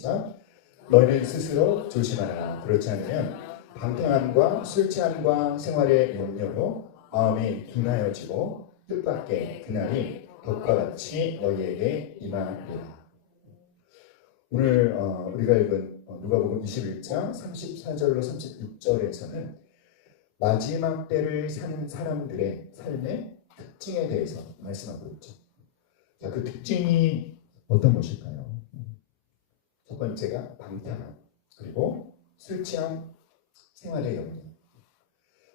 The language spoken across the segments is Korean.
시작. 너희는 스스로 조심하라. 그렇지 않으면 방탕함과 술 취함과 생활의 염려로 마음이 둔하여지고 뜻밖의 그날이 덕과 같이 너희에게 임하리라. 오늘 우리가 읽은 누가복음 21장 34절로 36절에서는 마지막 때를 사는 사람들의 삶의 특징에 대해서 말씀하고 있죠. 자, 그 특징이 어떤 것일까요? 첫 번째가 방탕함, 그리고 술 취함, 생활의 염려.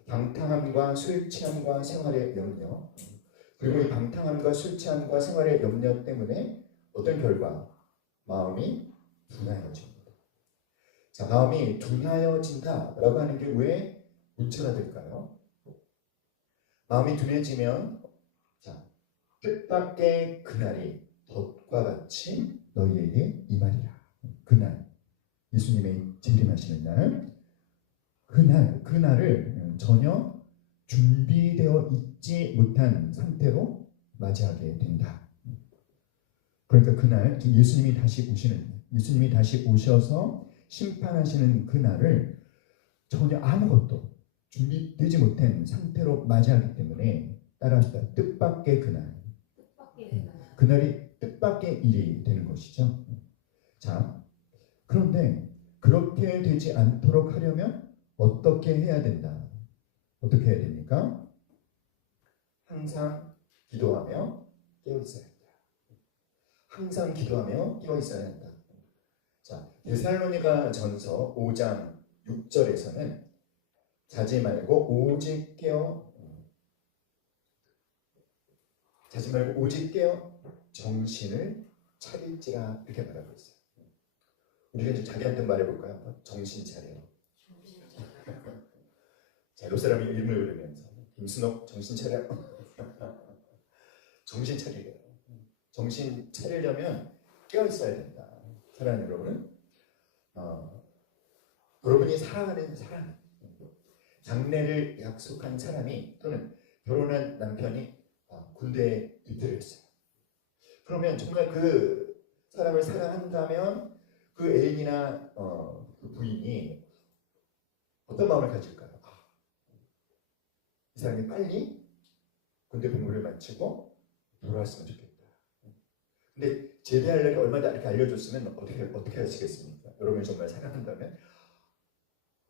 방탕함과 술 취함과 생활의 염려, 그리고 이 방탕함과 술 취함과 생활의 염려 때문에 어떤 결과? 마음이 둔하여집니다. 자, 마음이 둔하여진다라고 하는 게 왜 문제가 될까요? 마음이 둔해지면 자, 뜻밖의 그날이 덫과 같이 너희에게 임하리라. 그날, 예수님의 재림하시는 날, 그날을 전혀 준비되어 있지 못한 상태로 맞이하게 된다. 그러니까 그날 예수님이 다시 오셔서 심판하시는 그날을 전혀 아무것도 준비되지 못한 상태로 맞이하기 때문에 따라합시다. 뜻밖의 그날이 뜻밖의 일이 되는 것이죠. 자, 그런데 그렇게 되지 않도록 하려면 어떻게 해야 된다? 어떻게 해야 됩니까? 항상 기도하며 깨어 있어야 한다. 항상 기도하며 깨어 있어야 한다. 자, 데살로니가 전서 5장 6절에서는 자지 말고 오직 깨어 정신을 차릴지라 이렇게 말하고 있어요. 우리가 이제 자기한테 말해볼까요? 정신 차려. 자, 옆 사람이 이름을 부르면서 김순옥 정신 차려. 정신 차리래요. 정신 차리려면 깨어 있어야 된다. 사랑하는 여러분, 여러분이 사랑하는 사람, 장래를 약속한 사람이 또는 결혼한 남편이 군대에 입대를 했어요. 그러면 정말 그 사람을 사랑한다면 그 애인이나 그 부인이 어떤 마음을 가질까요? 이 사람이 빨리 군대 복무를 마치고 돌아왔으면 좋겠다. 근데 제대할 날이 얼마나 이렇게 알려줬으면 어떻게 하시겠습니까? 여러분이 정말 사랑한다면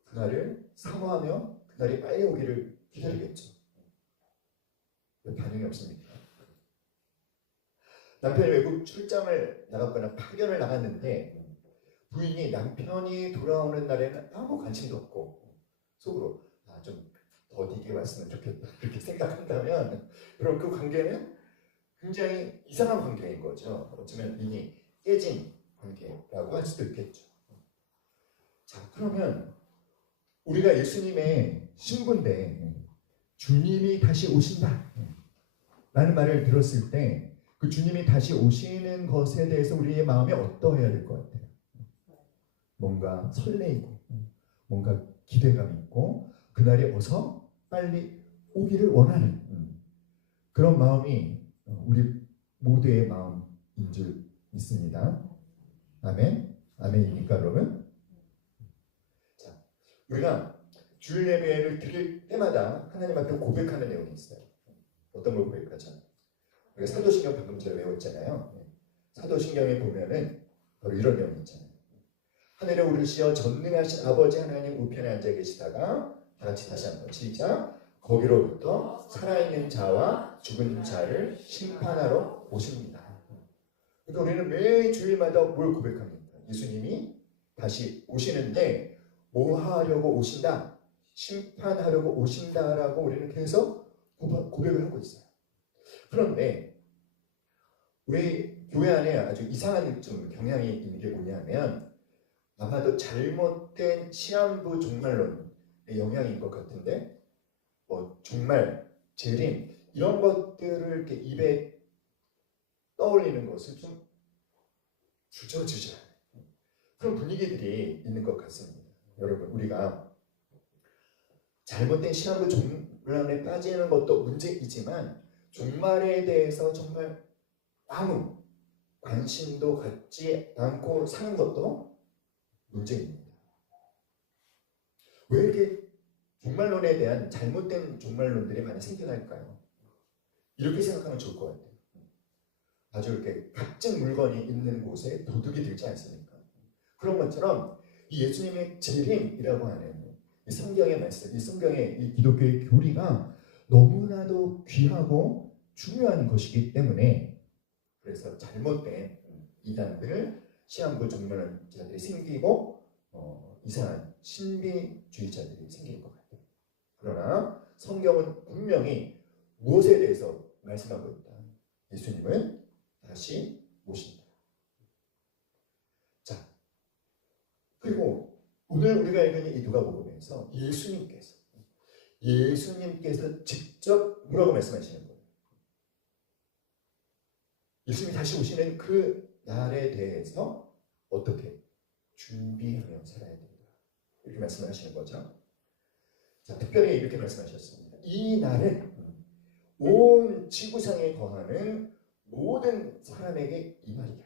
그날을 사모하며 그날이 빨리 오기를 기다리겠죠. 왜 반응이 없습니까? 남편이 외국 출장을 나갔거나 파견을 나갔는데 부인이 남편이 돌아오는 날에는 아무 관심도 없고 속으로 좀 더디게 왔으면 좋겠다 그렇게 생각한다면 그럼 그 관계는 굉장히 이상한 관계인 거죠. 어쩌면 이미 깨진 관계라고 할 수도 있겠죠. 자, 그러면 우리가 예수님의 신부인데 주님이 다시 오신다 라는 말을 들었을 때 그 주님이 다시 오시는 것에 대해서 우리의 마음이 어떠해야 될 것 같아요? 뭔가 설레이고 뭔가 기대감 있고 그날이 어서 빨리 오기를 원하는 그런 마음이 우리 모두의 마음인 줄 믿습니다. 아멘? 아멘입니까 여러분? 자, 우리가 주일 예배를 드릴 때마다 하나님 앞에 고백하는 내용이 있어요. 어떤 걸 고백하죠? 우리가 사도신경 방금 전에 외웠잖아요. 사도신경에 보면은 바로 이런 내용이 있잖아요. 하늘에 오르시어 전능하신 아버지 하나님 우편에 앉아 계시다가 다 같이 다시 한번 시작. 거기로부터 살아있는 자와 죽은 자를 심판하러 오십니다. 그러니까 우리는 매 주일마다 뭘 고백합니까? 예수님이 다시 오시는데 뭐 하려고 오신다? 심판하려고 오신다라고 우리는 계속 고백을 하고 있어요. 그런데 우리 교회 안에 아주 이상한 좀 경향이 있는 게 뭐냐면 아마도 잘못된 시한부 종말론의 영향인 것 같은데 종말, 재림 이런 것들을 이렇게 입에 떠올리는 것을 좀 주저주저 그런 분위기들이 있는 것 같습니다. 여러분, 우리가 잘못된 시한부 종말론에 빠지는 것도 문제이지만 종말에 대해서 정말 아무 관심도 갖지 않고 사는 것도 문제입니다. 왜 이렇게 종말론에 대한 잘못된 종말론들이 많이 생겨날까요? 이렇게 생각하면 좋을 것 같아요. 아주 이렇게 값진 물건이 있는 곳에 도둑이 들지 않습니까? 그런 것처럼 이 예수님의 재림이라고 하는 이 성경의 말씀, 이 성경의 이 기독교의 교리가 너무나도 귀하고 중요한 것이기 때문에 그래서 잘못된 이단들, 시한부 종말론자들이 생기고 이상한 신비주의자들이 생기는 것 같아요. 그러나 성경은 분명히 무엇에 대해서 말씀하고 있다. 예수님은 다시 오신다. 자, 그리고 오늘 우리가 읽은 이 누가복음에서 예수님께서 직접 뭐라고 말씀하시는 거예요? 예수님이 다시 오시는 그 날에 대해서 어떻게 준비하며 살아야 된다. 이렇게 말씀을 하시는 거죠. 자, 특별히 이렇게 말씀하셨습니다. 이 날은 온 지구상에 거하는 모든 사람에게 이 말이야.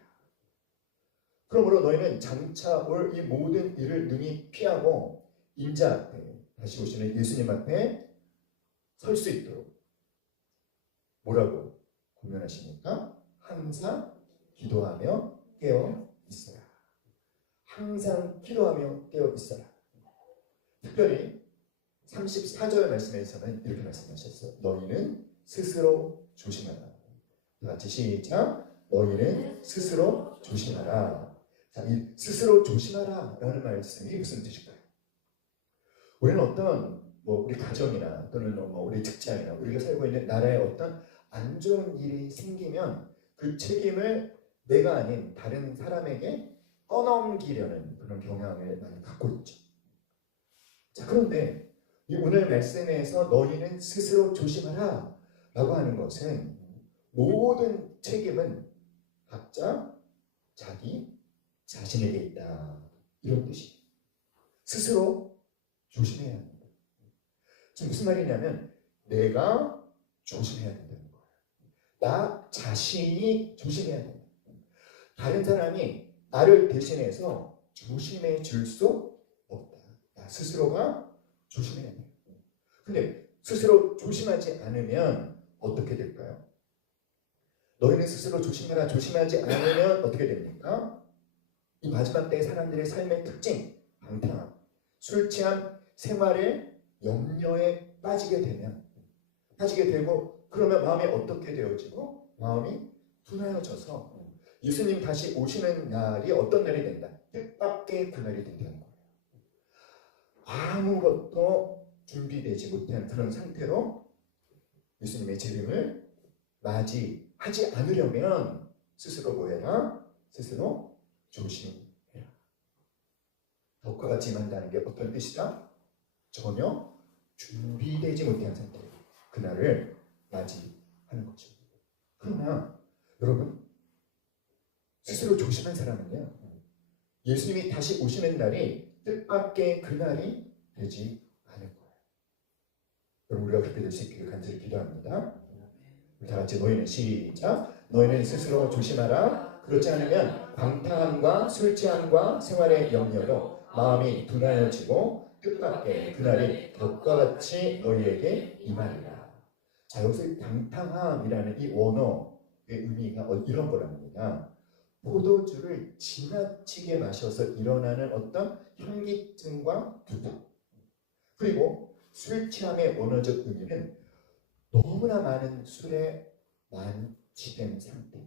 그러므로 너희는 장차 올 이 모든 일을 능히 피하고 인자 앞에 다시 오시는 예수님 앞에 설 수 있도록 뭐라고 권면하십니까? 항상 기도하며 깨어 있어라. 항상 기도하며 깨어 있어라. 특별히 34절 말씀에서는 이렇게 말씀하셨어요. 너희는 스스로 조심하라. 다 같이 시작. 너희는 스스로 조심하라. 자, 이 스스로 조심하라 라는 말씀이 무슨 뜻일까요? 우리는 어떤 우리 가정이나 또는 우리 직장이나 우리가 살고 있는 나라에 어떤 안 좋은 일이 생기면 그 책임을 내가 아닌 다른 사람에게 떠넘기려는 그런 경향을 많이 갖고 있죠. 자, 그런데 이 오늘 말씀에서 너희는 스스로 조심하라 라고 하는 것은 모든 책임은 각자 자기 자신에게 있다. 이런 뜻이에요. 스스로 조심해야 합니다. 지금 무슨 말이냐면 내가 조심해야 된다는 거예요. 나 자신이 조심해야 된다. 다른 사람이 나를 대신해서 조심해 줄 수 없다. 나 스스로가 조심해야 돼요. 근데 스스로 조심하지 않으면 어떻게 될까요? 너희는 스스로 조심하라. 조심하지 않으면 어떻게 됩니까? 이 마지막 때의 사람들의 삶의 특징, 방탕함, 술 취한 생활의 염려에 빠지게 되고 그러면 마음이 어떻게 되어지고 마음이 둔하여져서 예수님 다시 오시는 날이 어떤 날이 된다? 뜻밖의 그날이 된다는 거예요. 아무것도 준비되지 못한 그런 상태로 예수님의 재림을 맞이하지 않으려면 스스로 뭐해라? 스스로 조심해라. 덕과 같이 임한다는 게 어떤 뜻이다? 전혀 준비되지 못한 상태 그날을 맞이하는 거죠. 그러나 여러분 스스로 조심한 사람은요 예수님이 다시 오시는 날이 뜻밖의 그날이 되지 않을 거예요. 여러분 우리가 그렇게 될 수 있기를 간절히 기도합니다. 우리 다 같이 너희는 시작. 너희는 스스로 조심하라. 그렇지 않으면 방탕함과 술 취함과 생활의 염려로 마음이 둔하여지고 뜻밖의 그날이 덕과 같이 너희에게 임하리라. 자, 여기서 방탕함이라는 이 원어의 의미가 이런 거랍니다. 포도주를 지나치게 마셔서 일어나는 어떤 현기증과 두통, 그리고 술 취함의 원어적 의미는 너무나 많은 술에 만취된 상태.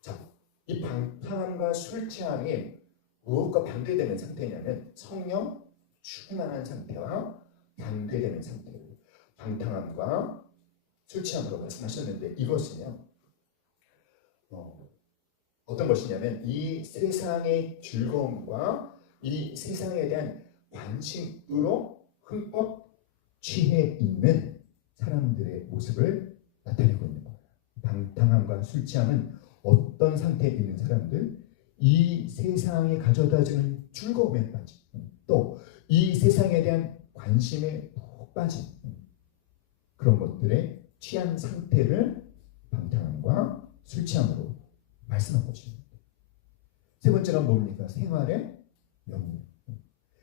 자, 이 방탕함과 술 취함이 무엇과 반대되는 상태냐면 성령 충만한 상태와 반대되는 상태예요. 방탕함과 술 취함으로 말씀하셨는데 이것은요 어떤 것이냐면 이 세상의 즐거움과 이 세상에 대한 관심으로 흠뻑 취해 있는 사람들의 모습을 나타내고 있는 거예요. 방탕함과 술 취함은 어떤 상태에 있는 사람들, 이 세상이 가져다주는 즐거움에 빠진, 또 이 세상에 대한 관심에 푹 빠진 그런 것들에 취한 상태를 방탕함과 술 취함으로 말씀한 것입니다. 세 번째가 뭡니까? 생활의 염려.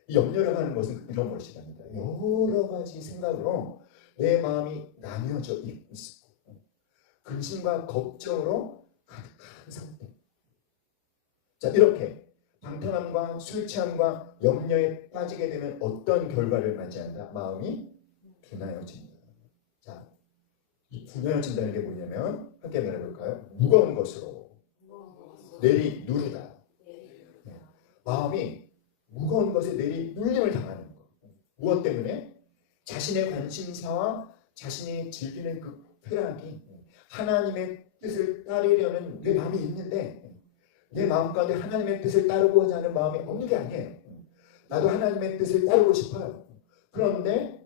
이 염려라고 하는 것은 이런 것이랍니다. 여러 가지 생각으로 내 마음이 나뉘어져 있고 근심과 걱정으로 가득한 상태. 자, 이렇게 방탕함과 술 취함과 염려에 빠지게 되면 어떤 결과를 맞이한다? 마음이 둔하여진다. 자, 이 둔하여진다는 게 뭐냐면 함께 말해볼까요? 무거운 것으로 내리누르다. 네. 마음이 무거운 것에 내리눌림을 당하는 것. 무엇 때문에? 자신의 관심사와 자신이 즐기는 그 쾌락이 하나님의 뜻을 따르려는 내 마음이 있는데 내 마음 가운데 하나님의 뜻을 따르고자 하는 마음이 없는 게 아니에요. 나도 하나님의 뜻을 따르고 싶어요. 그런데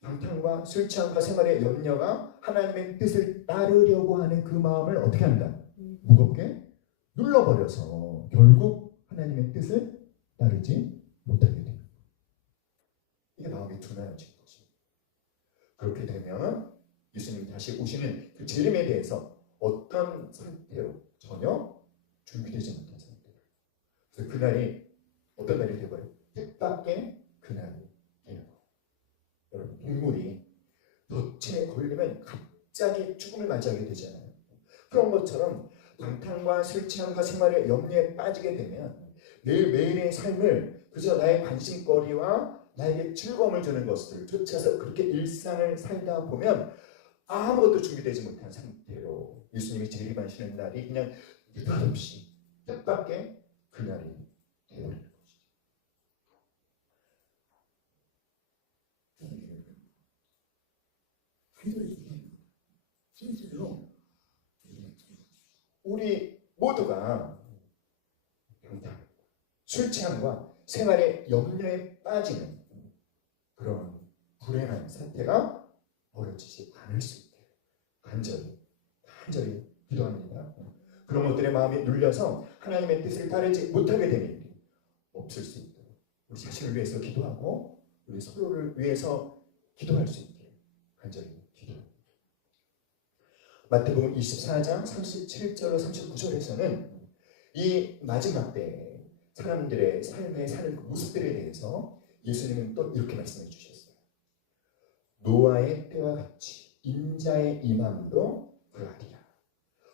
방탕과 술 취함과 생활의 염려가 하나님의 뜻을 따르려고 하는 그 마음을 어떻게 한다? 무겁게 눌러버려서 결국 하나님의 뜻을 따르지 못하게 됩니다. 이게 마음이 둔하여진 것입니다. 그렇게 되면 예수님 다시 오시는 그 재림에 대해서 어떤 상태로 전혀 준비되지 못한 상태로. 그래서 그날이 어떤 날이 되어요? 뜻밖의 그날이 되는 거예요. 여러분, 동물이 덫에 걸리면 갑자기 죽음을 맞이하게 되잖아요. 그런 것처럼 방탕과 술 취함과 생활의 염려에 빠지게 되면 매일매일의 삶을 그저 나의 관심거리와 나에게 즐거움을 주는 것을 쫓아서 그렇게 일상을 살다 보면 아무것도 준비되지 못한 상태로 예수님이 재림하시는 날이 그냥 느닷없이 뜻밖의 그날이 되어버리는 것이죠. 우리 모두가 방탕, 술 취함과 생활의 염려에 빠지는 그런 불행한 상태가 벌어지지 않을 수 있게 간절히 기도합니다. 그런 것들의 마음이 눌려서 하나님의 뜻을 따르지 못하게 되는 일이 없을 수 있도록 우리 자신을 위해서 기도하고 우리 서로를 위해서 기도할 수 있게 간절히 기도합니다. 마태복음 24장 37절로 39절에서는 이 마지막 때 사람들의 삶에 사는 그 모습들에 대해서 예수님은 또 이렇게 말씀해 주셨어요. 노아의 때와 같이 인자의 임함도 그러하리라.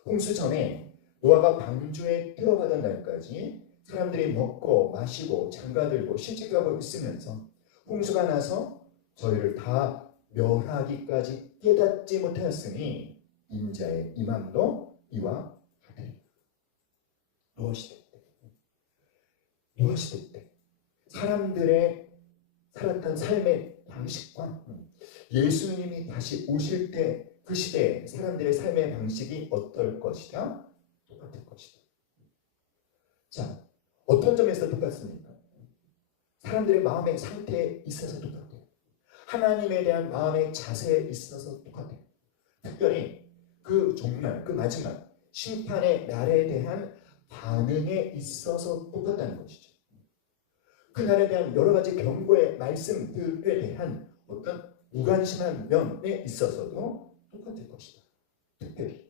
홍수 전에 노아가 방주에 들어가던 날까지 사람들이 먹고 마시고 장가들고 시집가고 있으면서 홍수가 나서 저희를 다 멸하기까지 깨닫지 못하였으니 인자의 임함도 이와 같으리라. 노아 시대 때 사람들의 살았던 삶의 방식과 예수님이 다시 오실 때 그 시대에 사람들의 삶의 방식이 어떨 것이다? 똑같을 것이다. 자, 어떤 점에서 똑같습니까? 사람들의 마음의 상태에 있어서 똑같아요. 하나님에 대한 마음의 자세에 있어서 똑같아요. 특별히 그 종말, 그 마지막 심판의 날에 대한 반응에 있어서 똑같다는 것이죠. 그날에 대한 여러 가지 경고의 말씀들에 대한 어떤 무관심한 면에 있어서도 똑같을 것이다. 특별히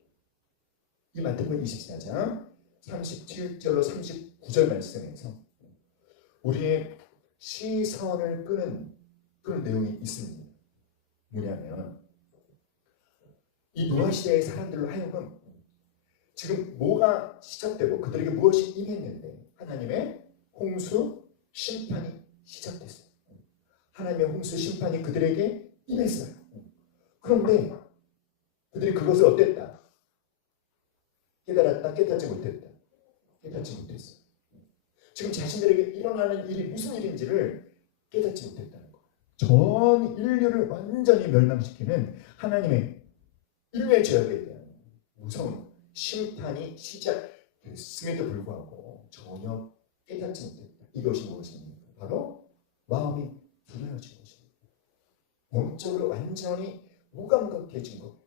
이 마태복음 24장 37절로 39절 말씀에서 우리의 시선을 끄는 그런 내용이 있습니다. 뭐냐면 이 노아 시대의 사람들로 하여금 지금 뭐가 시작되고 그들에게 무엇이 임했는데 하나님의 홍수 심판이 시작됐어요. 하나님의 홍수 심판이 그들에게 임했어요. 그런데 그들이 그것을 어땠다? 깨달았다? 깨닫지 못했다? 깨닫지 못했어요. 지금 자신들에게 일어나는 일이 무슨 일인지를 깨닫지 못했다는 거예요. 전 인류를 완전히 멸망시키는 하나님의 인류의 죄악에 대한 무서운 심판이 시작됐음에도 불구하고 전혀 깨닫지 못했다. 이것이 무엇입니까? 바로 마음이 둔하여진 것입니다. 영적으로 완전히 무감각해진 거예요.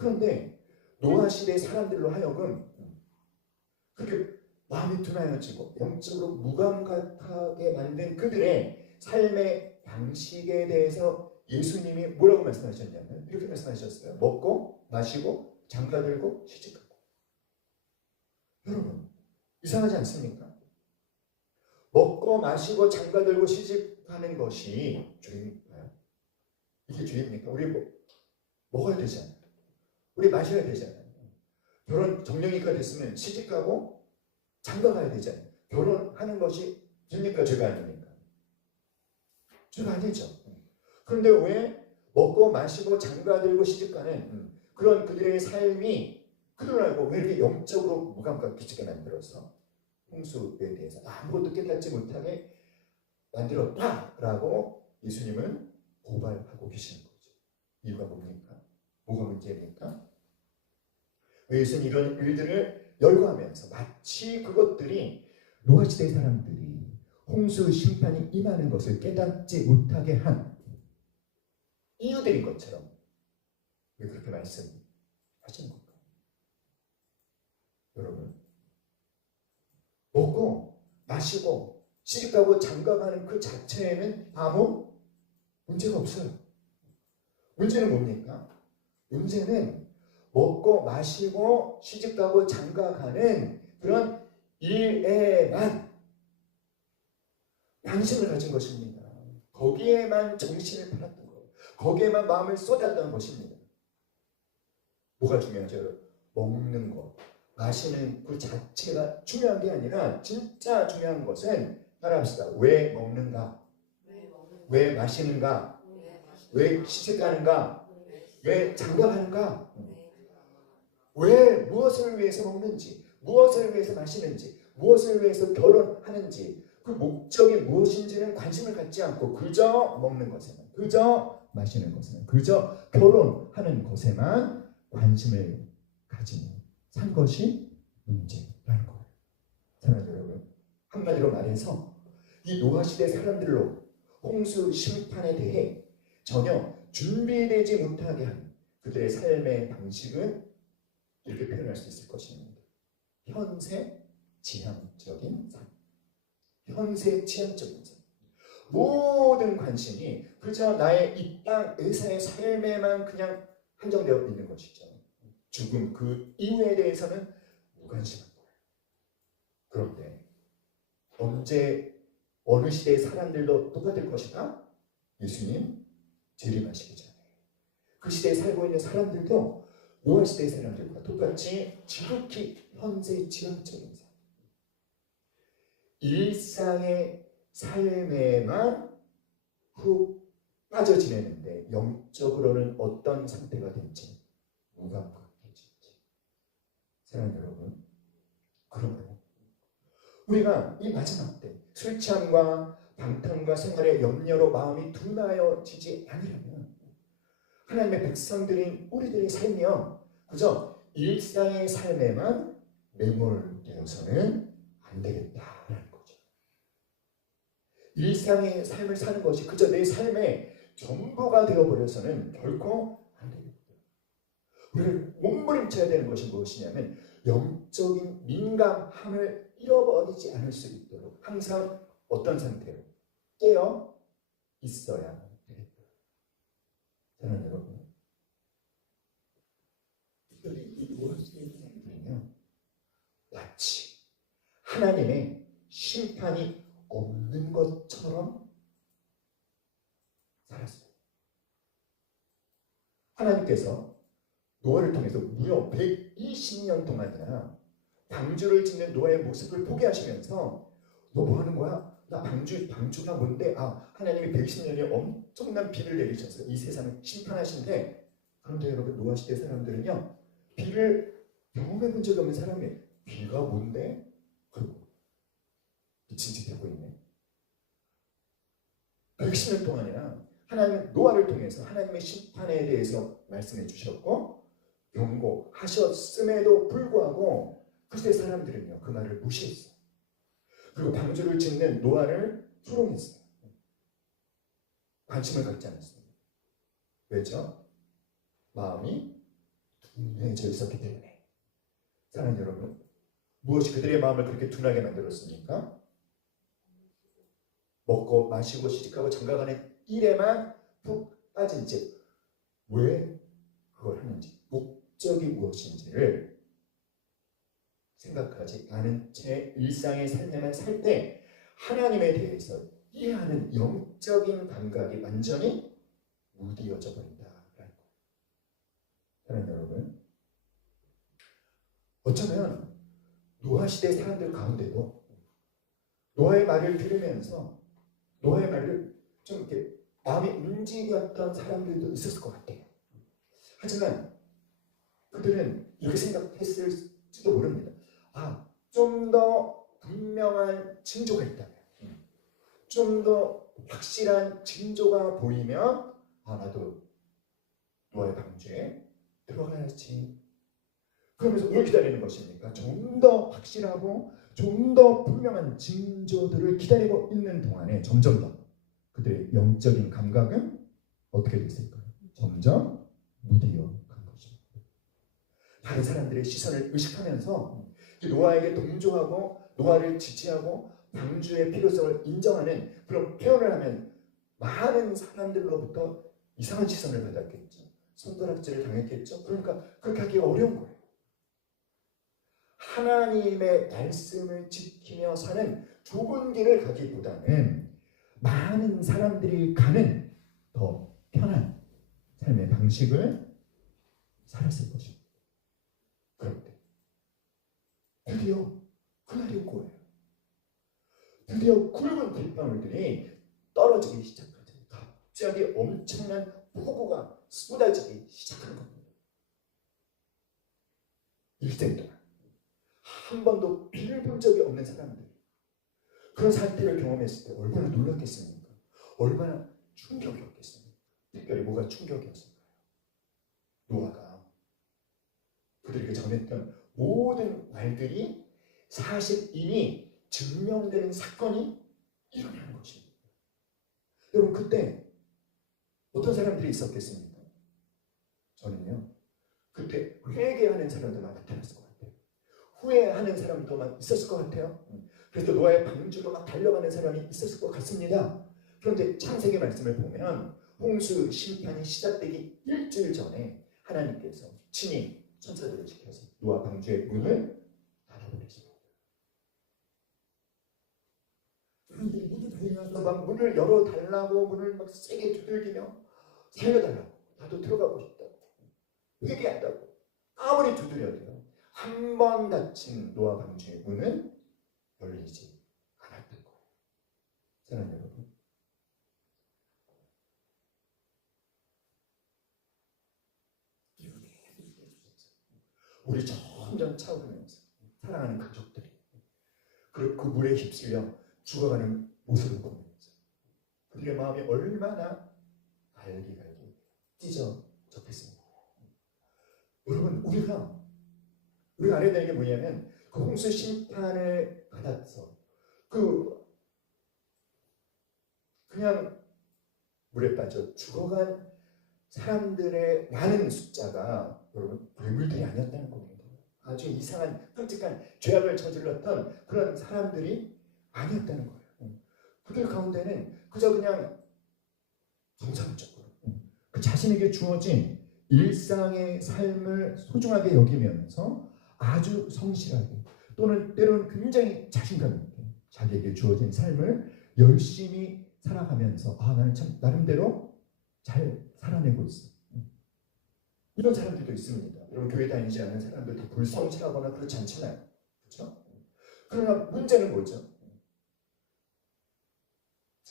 그런데 노아 시대의 사람들로 하여금 그렇게 마음이 둔하여지고 영적으로 무감각하게 만든 그들의 삶의 방식에 대해서 예수님이 뭐라고 말씀하셨냐면 이렇게 말씀하셨어요. 먹고 마시고 장가들고 시집가고. 여러분, 이상하지 않습니까? 먹고 마시고 장가들고 시집하는 것이 죄입니까요? 이게 죄입니까? 우리 먹어야 되잖아요. 우리 마셔야 되잖아요. 결혼 정년기가 됐으면 시집가고 장가가야 되잖아요. 결혼하는 것이 죄입니까? 죄가 아닙니까? 죄가 아니죠. 그런데 왜 먹고 마시고 장가들고 시집가는 그런 그들의 삶이 그러고 왜 이렇게 영적으로 무감각해지게 만들어서 홍수에 대해서 아무것도 깨닫지 못하게 만들었다라고 예수님은 고발하고 계시는 거죠. 이유가 뭡니까? 뭐가 문제입니까? 예수는 이런 일들을 열거하면서 마치 그것들이 노아시대 사람들이 홍수 심판이 임하는 것을 깨닫지 못하게 한 이유들인 것처럼 왜 그렇게 말씀하시는 걸까요? 여러분, 먹고 마시고 시집가고 장가가는 그 자체에는 아무 문제가 없어요. 문제는 뭡니까? 문제는 먹고 마시고 시집가고 장가가는 그런 일에만 관심을 가진 것입니다. 거기에만 정신을 팔았던 거예요. 거기에만 마음을 쏟았던 것입니다. 뭐가 중요하죠? 먹는 것, 마시는 그 자체가 중요한 게 아니라 진짜 중요한 것은 따라합시다. 왜 먹는가? 왜 마시는가? 왜 시집가는가? 왜 장가가는가? 왜 무엇을 위해서 먹는지, 무엇을 위해서 마시는지, 무엇을 위해서 결혼하는지 그 목적이 무엇인지는 관심을 갖지 않고 그저 먹는 것에만, 그저 마시는 것에만, 그저 결혼하는 것에만 관심을 가지는 산 것이 문제라는 거예요. 사랑하는 여러분, 한마디로 말해서 이 노아시대 사람들로 홍수 심판에 대해 전혀 준비되지 못하게 한 그들의 삶의 방식은 이렇게 표현할 수 있을 것입니다. 현세 지향적인 삶. 현세 지향적인 삶. 모든 관심이 그저 나의 이 땅에서의 삶에만 그냥 한정되어 있는 것이죠. 죽음 그 이후에 대해서는 무관심한 거예요. 그런데 언제 어느 시대의 사람들도 똑같을 것이다? 예수님 재림하시기 전에 그 시대에 살고 있는 사람들도 노아 시대의 사람들과 똑같이 지극히 현재 지향적인 삶, 일상의 삶에만 훅 빠져 지내는데 영적으로는 어떤 상태가 될지 무감각해질지. 사랑하는 여러분, 그러므로 우리가 이 마지막 때 술 취함과 방탕과 생활의 염려로 마음이 둔하여지지 않으려면 하나님의 백성들인 우리들의 삶이요 그저 일상의 삶에만 매몰되어서는 안 되겠다라는 거죠. 일상의 삶을 사는 것이 그저 내 삶의 전부가 되어버려서는 결코 안 되겠다. 우리를 몸부림쳐야 되는 것이 무엇이냐면 영적인 민감함을 잃어버리지 않을 수 있도록 항상 어떤 상태로 깨어 있어야 되겠다. 저는 여러분, 특별히 이 노아시대의 사람들은요 마치 하나님의 심판이 없는 것처럼 살았어요. 하나님께서 노아를 통해서 무려 120년 동안이나 방주를 짓는 노아의 모습을 보게 하시면서 너 뭐 하는 거야? 나 방주가 뭔데? 하나님이 120년에 엄청난 비를 내리셔서 이 세상을 심판하신데 그런데 여러분 노아 시대 사람들은요 비를 경험해 본 적이 없는 사람이에요. 비가 뭔데? 그리고 미친 짓 하고 있네. 110년 동안이나 하나님은 노아를 통해서 하나님의 심판에 대해서 말씀해 주셨고 경고하셨음에도 불구하고 그 시대 사람들은요 그 말을 무시했어요. 그리고 방주를 짓는 노아를 수롱했어요. 관심을 갖지 않았습니다. 왜죠? 마음이 둔해져 있었기 때문에. 사랑하는 여러분, 무엇이 그들의 마음을 그렇게 둔하게 만들었습니까? 먹고 마시고 시집가고 장가가는 일에만 푹 빠진 채 왜 그걸 하는지 목적이 무엇인지를 생각하지 않은 채 일상의 삶에만 살 때 하나님에 대해서 이해하는 영적인 감각이 완전히 무디어져 버린다라는 거예요. 사랑하는 여러분, 어쩌면 노아 시대 사람들 가운데도 노아의 말을 들으면서 노아의 말을 좀 이렇게 마음이 움직였던 사람들도 있었을 것 같아요. 하지만 그들은 이렇게 생각했을지도 모릅니다. 좀 더 분명한 징조가 있다면, 좀 더 확실한 징조가 보이면 나도 노아의 방주에 들어가야지. 그러면서 뭘 기다리는 것입니까? 좀 더 확실하고 좀 더 분명한 징조들을 기다리고 있는 동안에 점점 더 그들의 영적인 감각은 어떻게 됐을까요? 점점 무디어간 것입니다. 다른 사람들의 시선을 의식하면서 노아에게 동조하고 노아를 지지하고 방주의 필요성을 인정하는 그런 표현을 하면 많은 사람들로부터 이상한 시선을 받았겠죠. 손가락질을 당했겠죠. 그러니까 그렇게 하기가 어려운 거예요. 하나님의 말씀을 지키며 사는 좁은 길을 가기보다는 많은 사람들이 가는 더 편한 삶의 방식을 살았을 것입니다. 그런데 드디어 그날이 올 거예요. 드디어 굵은 빗방울들이 떨어지기 시작하죠. 갑자기 엄청난 폭우가 쏟아지기 시작하는 겁니다. 일생 동안 한 번도 비를 본 적이 없는 사람들, 그런 상태를 경험했을 때 얼마나 놀랐겠습니까? 얼마나 충격이었겠습니까? 특별히 뭐가 충격이었을까요? 노아가 그들에게 전했던 모든 말들이 사실 이미 증명되는 사건이 일어나는 것입니다. 여러분, 그때 어떤 사람들이 있었겠습니까? 저는요, 그때 회개하는 사람들만 나타났을 것 같아요. 후회하는 사람도만 있었을 것 같아요. 그래서 노아의 방주로 막 달려가는 사람이 있었을 것 같습니다. 그런데 창세기 말씀을 보면 홍수 심판이 시작되기 일주일 전에 하나님께서 친히 천사들을 지켜서 노아 방주의 문을 닫아버리십니다. 사람들이 모두 달려가서 막 문을 열어달라고 문을 막 세게 두들기며 살려달라고, 나도 들어가고 싶다고, 회개한다고 아무리 두드려도요, 한 번 닫힌 노아 방주의 문은 열리지 않았던 거예요. 사랑하는 여러분, 우리 점점 차오르면서 사랑하는 가족들이 그 물에 휩쓸려 죽어가는 모습을 보면서 그들의 마음이 얼마나 갈기갈기 찢어졌겠습니까? 여러분, 우리가 알아야 되는 게 뭐냐면 그 홍수 심판을 받아서 그냥 물에 빠져 죽어간 사람들의 많은 숫자가 여러분 괴물들이 아니었다는 겁니다. 아주 이상한 끔찍한 죄악을 저질렀던 그런 사람들이 아니었다는 거예요. 그들 가운데는 그저 그냥 정상적으로 그 자신에게 주어진 일상의 삶을 소중하게 여기면서 아주 성실하게 또는 때로는 굉장히 자신감 있게 자기에게 주어진 삶을 열심히 살아가면서 나는 참 나름대로 잘 살아내고 있어. 이런 사람들도 있습니다. 여러분, 교회 다니지 않는 사람들도 불성실하거나 그렇지 않잖아요. 그렇죠? 그러나 문제는 뭐죠?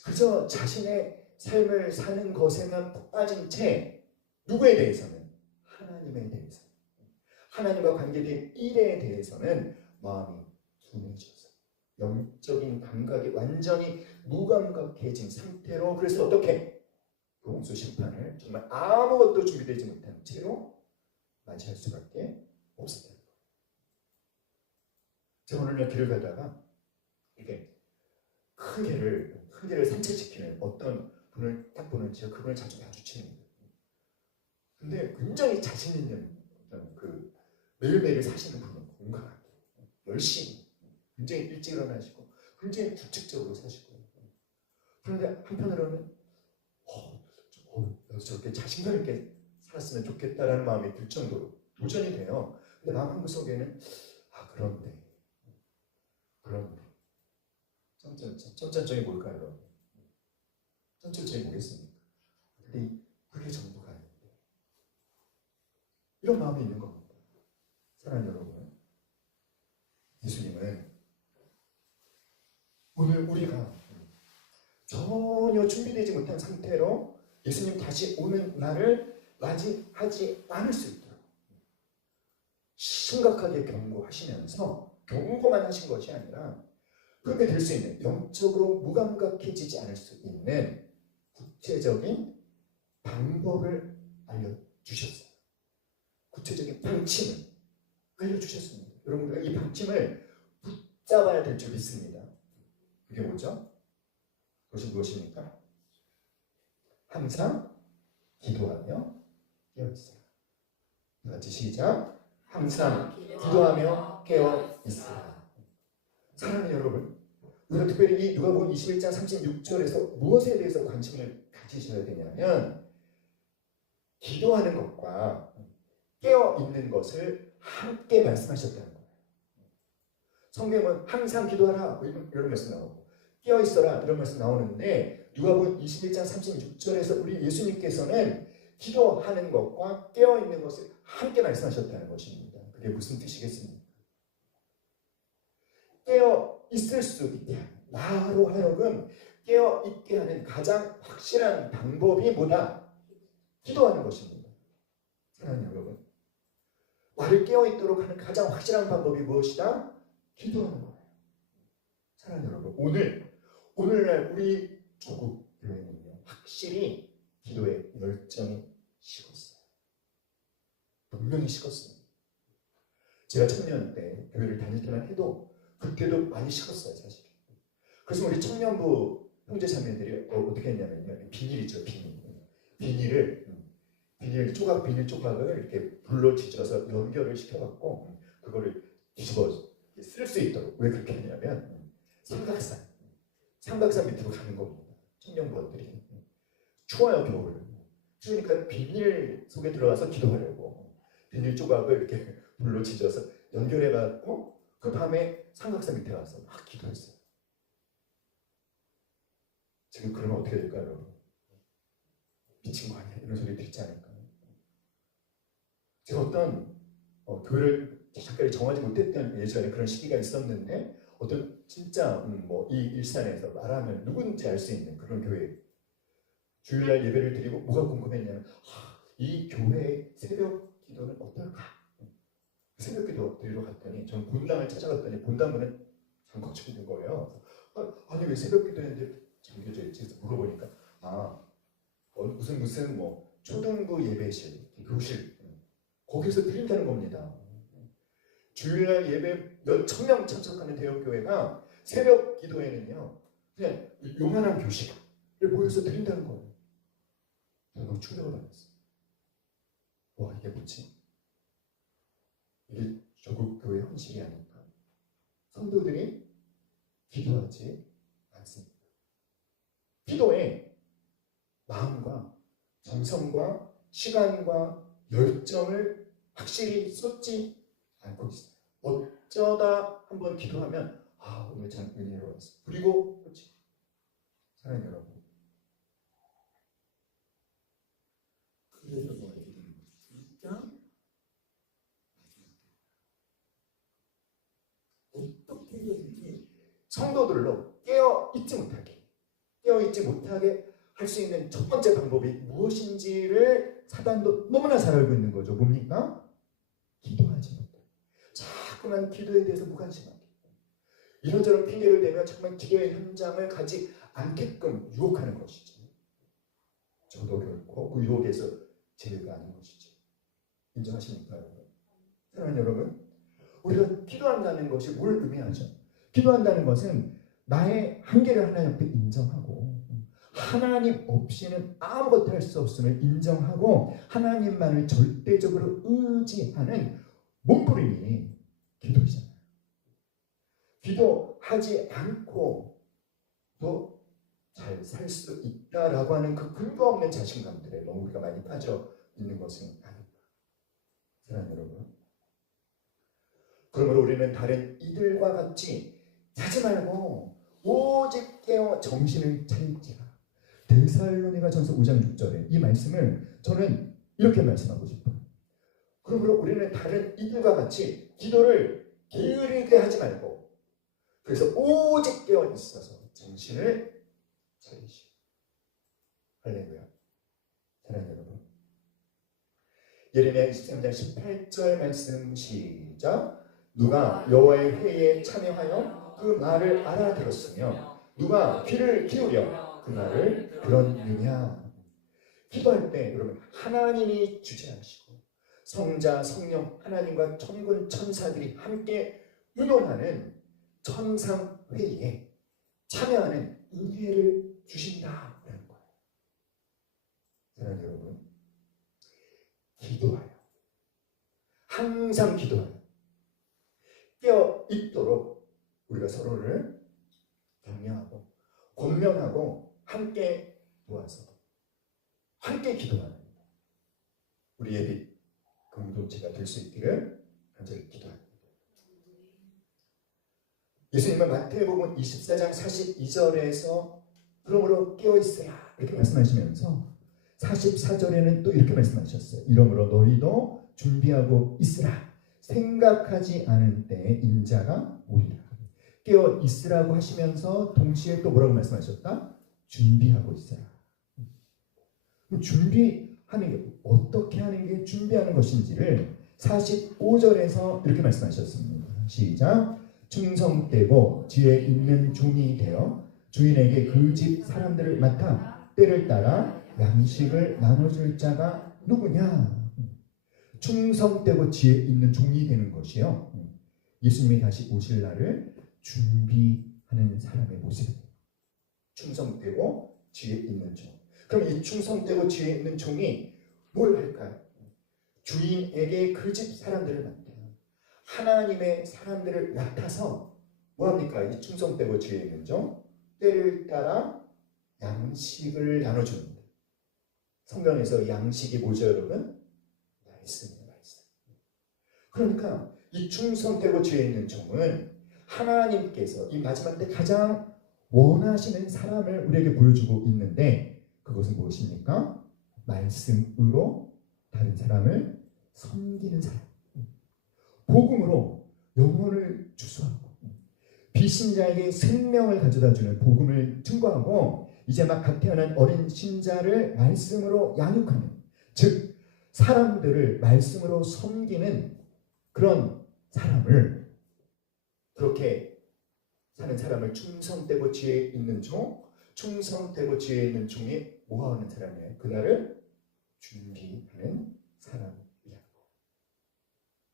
그저 자신의 삶을 사는 것에만 푹 빠진 채 누구에 대해서는? 하나님에 대해서, 하나님과 관계된 일에 대해서는 마음이 둔해져서 영적인 감각이 완전히 무감각해진 상태로, 그래서 어떻게? 그 홍수 심판을 정말 아무것도 준비되지 못한 채로 맞이할 수밖에 없었다는 거예요. 제가 오늘 길을 가다가 이게 큰 개를 산책시키는 어떤 분을 딱 보는 제가 그분을 자주 마주치는 거예요. 근데 굉장히 자신 있는 그 매일매일 사시는 분은 건강하게 열심히 굉장히 일찍 일어나시고 굉장히 규칙적으로 사시고, 그런데 한편으로는 저렇게 자신감 있게 살았으면 좋겠다라는 마음이 들 정도로 도전이 돼요. 근데 마음 한구석에는 그런데 점점점이 뭘까요, 여러분? 점점점이 뭐겠습니까? 근데 그게 전부가 아닌데 이런 마음이 있는 겁니다. 사랑하는 여러분, 예수님은 오늘 우리가 전혀 준비되지 못한 상태로 예수님 다시 오는 날을 맞이하지 않을 수 있도록 심각하게 경고하시면서 경고만 하신 것이 아니라 그렇게 될 수 있는, 영적으로 무감각해지지 않을 수 있는 구체적인 방법을 알려주셨어요. 구체적인 방침을 알려주셨습니다. 여러분, 우리가 이 방침을 붙잡아야 될 줄 믿습니다. 그게 뭐죠? 그것이 무엇입니까? 항상 기도하며 깨어있으라. 다 같이 시작. 항상 기도하며 깨어있으라. 사랑하는 여러분, 우리가 특별히 이 누가복음 21장 36절에서 무엇에 대해서 관심을 가지셔야 되냐면 기도하는 것과 깨어있는 것을 함께 말씀하셨다는 거예요. 성경은 항상 기도하라 이런 말씀 나오고 깨어있어라 이런 말씀 나오는데 누가복음 21장 36절에서 우리 예수님께서는 기도하는 것과 깨어있는 것을 함께 말씀하셨다는 것입니다. 그게 무슨 뜻이겠습니까? 깨어있을 수 있게 하는, 나로 하여금 깨어있게 하는 가장 확실한 방법이 뭐다? 기도하는 것입니다. 사랑하는 여러분, 나를 깨어있도록 하는 가장 확실한 방법이 무엇이다? 기도하는 거예요. 사랑하는 여러분, 오늘날 우리 조국 교회는요, 확실히 기도에 열정이 식었어요. 분명히 식었습니다. 제가 청년 때 교회를 다닐 때만 해도 그때도 많이 식었어요, 사실. 그래서 우리 청년부 형제자매들이 어떻게 했냐면요, 비닐 있죠, 비닐 비닐 조각을 이렇게 불로 지져서 연결을 시켜갖고 그거를 뒤집어 쓸 수 있도록. 왜 그렇게 하냐면 삼각산 밑으로 가는 겁니다. 청년부들이 추워요, 겨울. 추우니까 비닐 속에 들어가서 기도하려고 비닐 조각을 이렇게 불로 지져서 연결해갖고 그 밤에 삼각산 밑에 가서 막 기도했어요. 지금 그러면 어떻게 될까요, 여러분? 미친 거 아니야? 이런 소리 듣지 않을까요? 제가 어떤 교회를 잠깐 정하지 못했던 예전에 그런 시기가 있었는데 어떤 진짜 이 일산에서 말하면 누군지 알 수 있는 그런 교회, 주일날 예배를 드리고 뭐가 궁금했냐면 이 교회의 새벽 기도는 어떨까? 새벽 기도 드리러 갔더니 전 본당을 찾아갔더니 본당문은 잠궈져 있는 거예요. 아니 왜 새벽 기도했는데 잠겨져 있지? 그래서 물어보니까 무슨 초등부 예배실, 교실 거기서 드린다는 겁니다. 주일날 예배 몇 천 명 참석하는 대형교회가 새벽 기도에는요 그냥 요만한 교실을 모여서 드린다는 거예요. 너무 충격을 받았어요. 와, 이게 뭐지? 이게 조국 교회 현실이 아닐까? 성도들이 기도하지 않습니다. 기도에 마음과 정성과 시간과 열정을 확실히 쏟지 않고 있어요. 어쩌다 한번 기도하면 오늘 참 은혜로웠어. 그리고 그렇지. 사랑하는 여러분, 그래서 뭐예요? 진짜 어떻게 해야지 성도들로 깨어있지 못하게 할 수 있는 첫 번째 방법이 무엇인지를 사단도 너무나 잘 알고 있는 거죠. 뭡니까? 기도하지 못해. 자꾸만 기도에 대해서 무관심하게, 이런저런 핑계를 대며 자꾸만 기도의 현장을 가지 않게끔 유혹하는 것이죠. 저도 결코 그 유혹에서 제외가 아닌 것이죠. 인정하십니까, 여러분? 사랑하는 여러분, 우리가 기도한다는 것이 뭘 의미하죠? 기도한다는 것은 나의 한계를 하나님 앞에 인정하고 하나님 없이는 아무것도 할 수 없음을 인정하고 하나님만을 절대적으로 의지하는 몸부림이 기도이잖아요. 기도하지 않고 또 잘 살 수 있다라고 하는 그 근거 없는 자신감들에 너무 우리가 많이 빠져 있는 것은 아닐까. 사랑하는 여러분, 그러므로 우리는 다른 이들과 같이 자지 말고 오직 깨어 정신을 차릴지라. 데살로니가전서 5장 6절에 이 말씀을 저는 이렇게 말씀하고 싶어요. 그러므로 우리는 다른 이들과 같이 기도를 게으르게 하지 말고, 그래서 오직 깨어 있어서 정신을 차리시오. 할렐루야. 사랑하는 여러분, 예레미야 23장 18절 말씀 시작. 누가 여호와의 회의에 참여하여 그 말을 알아들었으며 누가 귀를 기울여 그 말을 들었느냐. 기도할 때 여러분, 하나님이 주재하시고 성자 성령 하나님과 천군 천사들이 함께 의논하는 천상회의에 참여하는 은혜를 주신다라는 거예요. 사랑하는 여러분, 기도하여, 항상 기도하여 깨어 있도록 우리가 서로를 격려하고 권면하고 함께 도와서 함께 기도하는 우리 예비 공동체가 될 수 있기를 간절히 기도합니다. 예수님은 마태복음 24장 42절에서 그러므로 깨어있으라 이렇게 말씀하시면서 44절에는 또 이렇게 말씀하셨어요. 이러므로 너희도 준비하고 있으라. 생각하지 않은 때에 인자가 오리라. 깨어 있으라고 하시면서 동시에 또 뭐라고 말씀하셨다? 준비하고 있으라. 준비하는 게 어떻게 하는 게 준비하는 것인지를 45절에서 이렇게 말씀하셨습니다. 시작. 충성되고 지혜 있는 종이 되어 주인에게 그 집 사람들을 맡아 때를 따라 양식을 나눠줄 자가 누구냐? 충성되고 지혜 있는 종이 되는 것이요, 예수님이 다시 오실 날을 준비하는 사람의 모습이에요. 충성되고 지혜 있는 종. 그럼 이 충성되고 지혜 있는 종이 뭘 할까요? 주인에게 그 집 사람들을 맡아요. 하나님의 사람들을 맡아서 뭐합니까? 이 충성되고 지혜 있는 종, 때를 따라 양식을 나눠줍니다. 성경에서 양식이 뭐죠, 여러분? 말씀이에요, 말씀. 그러니까 이 충성되고 지혜 있는 종은 하나님께서 이 마지막 때 가장 원하시는 사람을 우리에게 보여주고 있는데, 그것은 무엇입니까? 말씀으로 다른 사람을 섬기는 사람, 복음으로 영혼을 주수하고 비신자에게 생명을 가져다주는 복음을 증거하고, 이제 막 갓 태어난 어린 신자를 말씀으로 양육하는, 즉 사람들을 말씀으로 섬기는 그런 사람을, 그렇게 사는 사람을 충성되고 지혜 있는 종, 충성되고 지혜 있는 종이 모아오는 사람이에요. 그날을 준비하는 사람이라고.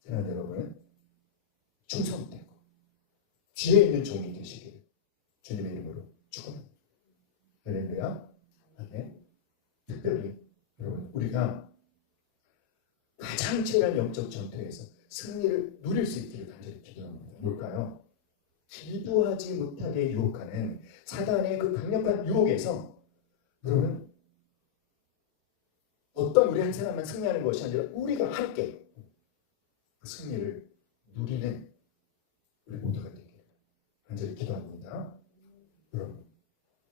사랑하는 여러분, 충성되고 지혜 있는 종이 되시기를 주님의 이름으로 축원합니다. 할렐루야. 아멘. 특별히 여러분, 우리가 가장 치열한 영적 전투에서 승리를 누릴 수 있기를 간절히 기도합니다. 뭘까요? 기도하지 못하게 유혹하는 사단의 그 강력한 유혹에서 여러분, 어떤 우리 한 사람만 승리하는 것이 아니라 우리가 함께 그 승리를 누리는 우리 모두가 되기를 간절히 기도합니다. 여러분,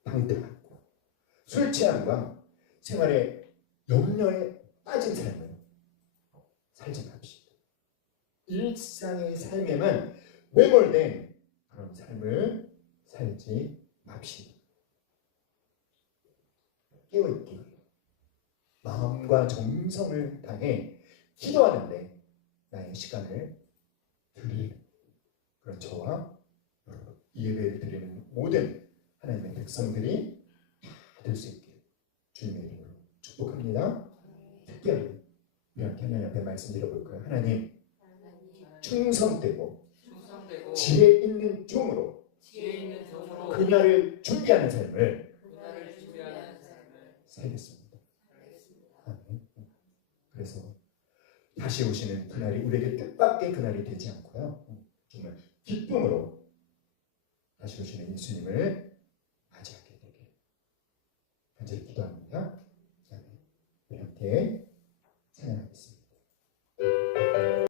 방대하고 술 취함과 생활의 염려에 빠진 삶을 살지 맙시다. 일상의 삶에만 매몰된 그런 삶을 살지 맙시다. 깨어있기, 마음과 정성을 다해 기도하는데 나의 시간을 드리는 그런 저와 여러분, 이 예배를 드리는 모든 하나님의 백성들이 될 수 있기를 주님의 이름으로 축복합니다. 특별히 우리 함께 하나님 앞에 말씀드려볼까요? 하나님, 충성되고 지혜 있는 종으로 그날을 준비하는 삶을 살겠습니다. 아멘. 그래서 다시 오시는 그날이 우리에게 뜻밖의 그날이 되지 않고요, 정말 기쁨으로 다시 오시는 예수님을 맞이하게 되길 간절히 기도합니다. 아멘. 우리 함께